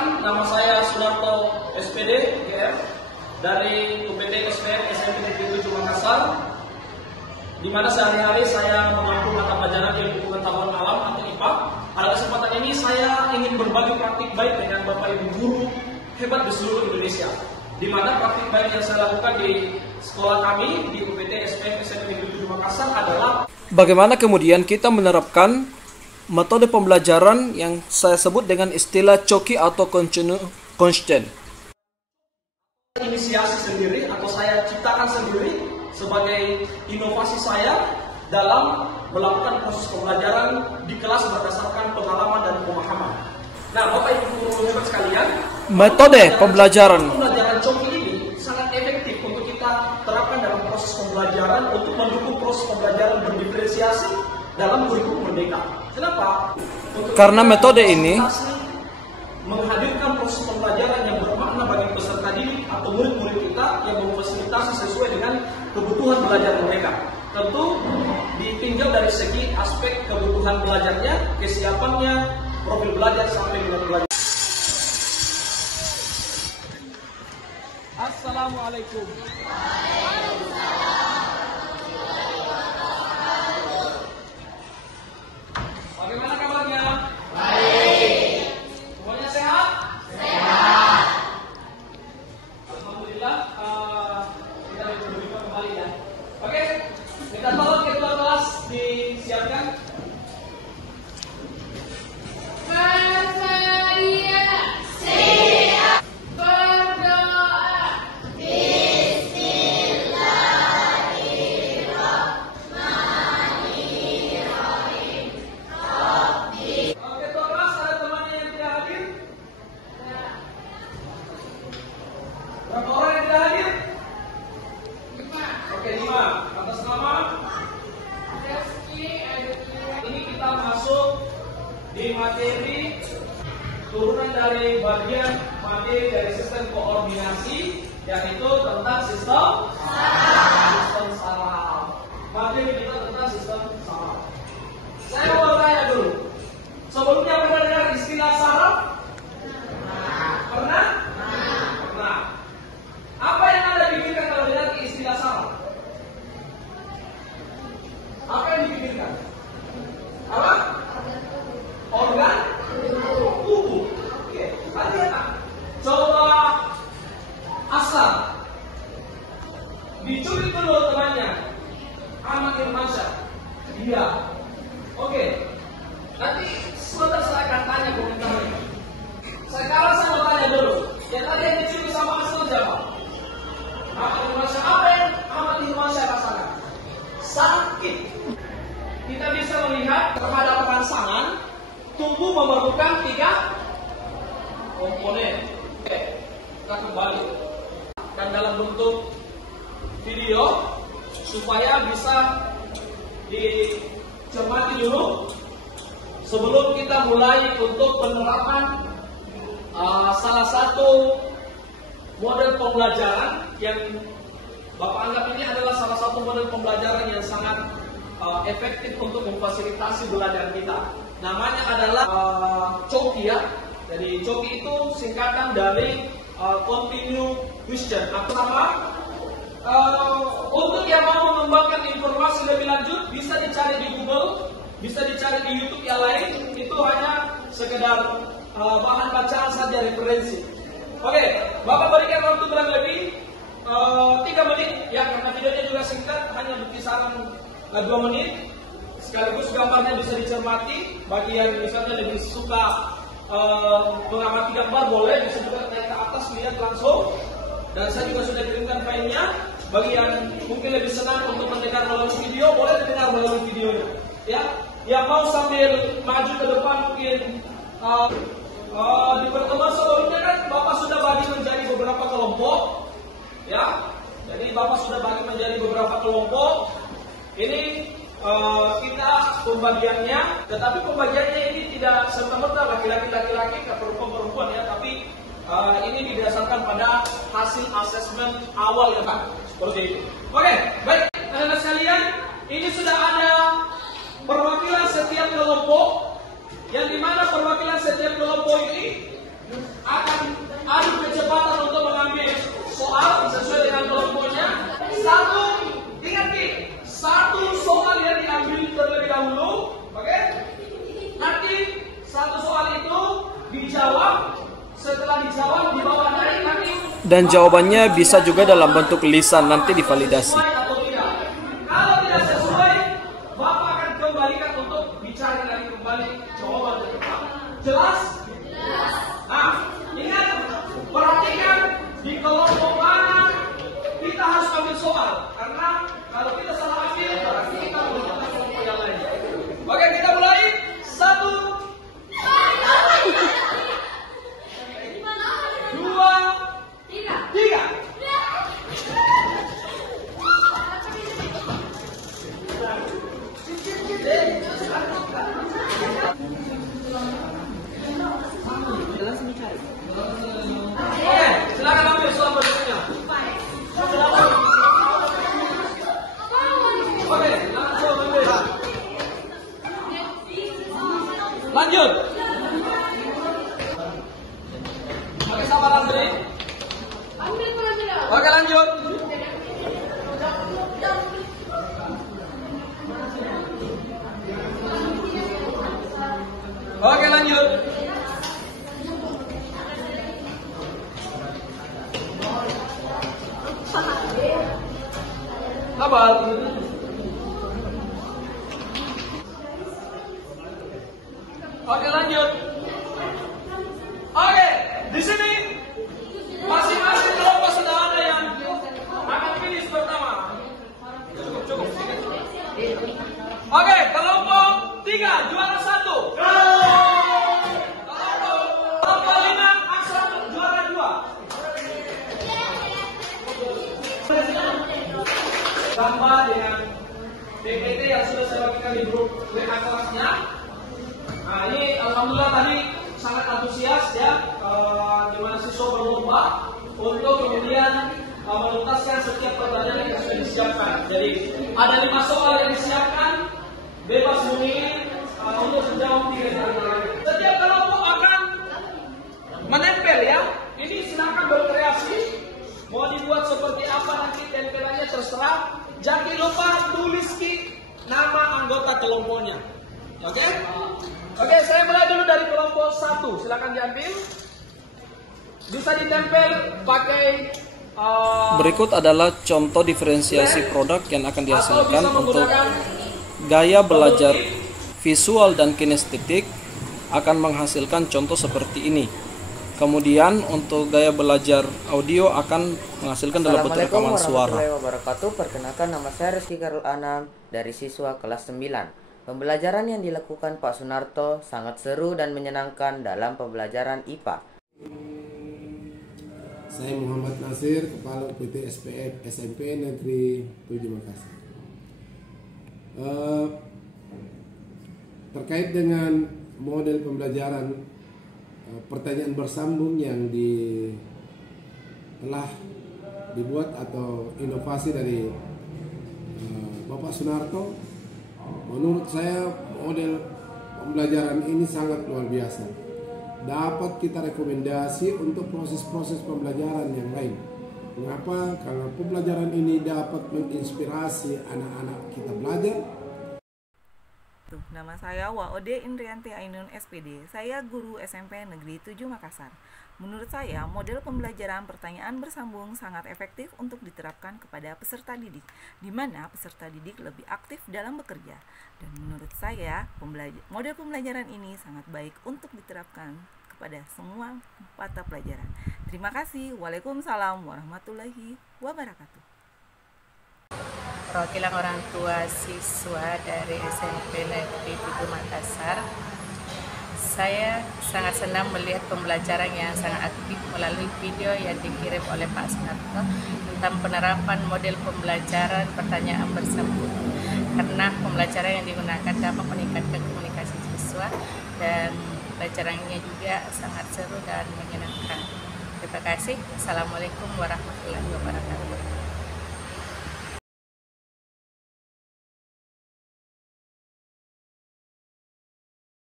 Perkenalkan, nama saya Sunarto SPD GF dari UPT SPM SMP Negeri 7 Makassar, di mana sehari-hari saya mengampu mata pelajaran ilmu pengetahuan alam atau IPA. Pada kesempatan ini saya ingin berbagi praktik baik dengan Bapak Ibu guru hebat di seluruh Indonesia, di mana praktik baik yang saya lakukan di sekolah kami di UPT SPM SMP Negeri 7 Makassar adalah bagaimana kemudian kita menerapkan metode pembelajaran yang saya sebut dengan istilah coki atau constant. Inisiasi sendiri atau saya ciptakan sendiri sebagai inovasi saya dalam melakukan proses pembelajaran di kelas berdasarkan pengalaman dan pemahaman. Nah, Bapak Ibu guru hebat sekalian, metode pembelajaran coki ini sangat efektif untuk kita terapkan dalam proses pembelajaran untuk mendukung proses pembelajaran berdiferensiasi dalam kurikulum merdeka. Kenapa? Karena metode ini menghadirkan proses pembelajaran yang bermakna bagi peserta didik atau murid-murid kita yang memfasilitasi sesuai dengan kebutuhan belajar mereka. Tentu ditinjau dari segi aspek kebutuhan belajarnya, kesiapannya, profil belajar sampai dengan belajar. Assalamualaikum. Bagaimana kabarnya? Baik. Semuanya sehat? Sehat. Alhamdulillah, kita berjumpa kembali ya. Oke, minta tolong ketua kelas disiapkan. Berapa orang yang tidak hadir? 5. Oke, 5. Atas nama ini kita masuk di materi turunan dari bagian materi dari sistem koordinasi, yaitu tentang sistem saraf. Materi kita tentang sistem saraf. Saya mau tanya dulu, sebelumnya pernah dengar istilah saraf? Pernah? Pernah. Apa yang Anda pikirkan kalau dengar istilah saraf? Apa yang dipikirkan? Apa? Organ tubuh. Oke, lihat. Coba asal dicuri dulu temannya, Ahmad Irmansyah. Iya. Oke. Nanti sebentar saya akan tanya komentarnya. Sekarang saya mau tanya dulu. Yang tadi yang dicuri sama asal siapa? Ahmad Irmansyah. Apa yang Ahmad Irmansyah rasakan? Sakit. Kita bisa melihat terhadap rangsangan tubuh memerlukan 3 komponen. Oke, kita kembali dan dalam bentuk video supaya bisa dicermati dulu sebelum kita mulai untuk penerapan salah satu model pembelajaran yang Bapak anggap ini adalah salah satu model pembelajaran yang sangat efektif untuk memfasilitasi belajar kita. Namanya adalah coki ya. Jadi coki itu singkatan dari continue question. Sama untuk yang mau mengembangkan informasi lebih lanjut bisa dicari di Google, bisa dicari di YouTube yang lain. Itu hanya sekedar bahan bacaan saja, referensi. Oke, Bapak berikan waktu kurang lebih 3 menit ya, karena videonya juga singkat, hanya berkisaran 2 menit. Sekaligus gambarnya bisa dicermati. Bagi yang misalnya lebih suka mengamati gambar, boleh bisa juga naik ke atas lihat langsung. Dan saya juga sudah kirimkan filenya. Bagi yang mungkin lebih senang untuk mendengar melalui video, boleh mendengar melalui videonya. Ya, yang mau sambil maju ke depan mungkin. Di pertemuan sebelumnya kan Bapak sudah bagi menjadi beberapa kelompok, ya. Jadi Bapak sudah bagi menjadi beberapa kelompok. Ini kita pembagiannya, tetapi pembagiannya ini tidak serta-merta laki-laki, perempuan ya, tapi ini didasarkan pada hasil asesmen awal ya Pak, seperti itu. Oke, baik, anak-anak sekalian, ini sudah ada perwakilan setiap kelompok, yang dimana perwakilan setiap kelompok ini akan adu kecepatan untuk mengambil soal sesuai dengan kelompoknya. Satu, ingat nih, satu soal yang diambil terlebih dahulu, oke? Nanti satu soal itu dijawab, setelah dijawab dibawa dari nanti. Dan jawabannya bisa juga dalam bentuk lisan, nanti divalidasi. Atau tidak. Kalau tidak sesuai, Bapak akan kembalikan untuk bicara lagi kembali jawaban yang tepat. Jelas? Jelas. Nah, ingat, perhatikan di kelompok mana kita harus ambil soal. Karena kalau kita salah ambil, berarti kita menggunakan kelompok yang lain. Oke, kita mulai. 1, 2, 3. Oke, silakan ambil soal berikutnya. Oke, langsung ambil. Lanjut. Oke, sabar Andri. Oke, lanjut. Oke, lanjut. Sabar. Oke, lanjut. Oke, di sini masing-masing kelompok sudah ada yang akan finish pertama. Cukup. Oke, kelompok 3 juara 1. Kelompok 5 Aksara juara 2. Tambah dengan PPT yang sudah saya bagikan di grup WA kelasnya. Nah, ini alhamdulillah tadi sangat antusias ya, di mana siswa berlomba untuk kemudian menuntaskan setiap pertanyaan yang sudah disiapkan. Jadi ada 5 soal yang disiapkan, bebas memilih untuk menjawab 3 pertanyaan. Setiap kelompok akan menempel ya. Ini silakan berkreasi. Mau dibuat seperti apa nanti tempelannya terserah. Jangan lupa tulis nama anggota kelompoknya. Oke? Oke, saya mulai dulu dari kelompok 1. Silakan diambil. Bisa ditempel pakai Berikut adalah contoh diferensiasi produk yang akan dihasilkan untuk gaya belajar visual dan kinestetik akan menghasilkan contoh seperti ini. Kemudian untuk gaya belajar audio akan menghasilkan dalam bentuk rekaman suara. Assalamualaikum warahmatullahi wabarakatuh. Perkenalkan, nama saya Rizky Karul Anam dari siswa kelas 9. Pembelajaran yang dilakukan Pak Sunarto sangat seru dan menyenangkan dalam pembelajaran IPA. Saya Muhammad Nasir, Kepala PT SPF SMP Negeri 7 Makassar. Terkait dengan model pembelajaran pertanyaan bersambung yang telah dibuat atau inovasi dari Bapak Sunarto, menurut saya model pembelajaran ini sangat luar biasa. Dapat kita rekomendasi untuk proses-proses pembelajaran yang lain. Mengapa? Karena pembelajaran ini dapat menginspirasi anak-anak kita belajar. Nama saya Waode Indrianti Ainun SPD. Saya guru SMP Negeri 7 Makassar. Menurut saya, model pembelajaran pertanyaan bersambung sangat efektif untuk diterapkan kepada peserta didik, di mana peserta didik lebih aktif dalam bekerja. Dan menurut saya, model pembelajaran ini sangat baik untuk diterapkan kepada semua mata pelajaran. Terima kasih. Waalaikumsalam warahmatullahi wabarakatuh. Perwakilan orang tua siswa dari SMP Negeri 7 Makassar. Saya sangat senang melihat pembelajaran yang sangat aktif melalui video yang dikirim oleh Pak Sunarto tentang penerapan model pembelajaran pertanyaan bersambung. Karena pembelajaran yang digunakan dapat meningkatkan komunikasi siswa dan pembelajarannya juga sangat seru dan menyenangkan. Terima kasih. Assalamualaikum warahmatullahi wabarakatuh.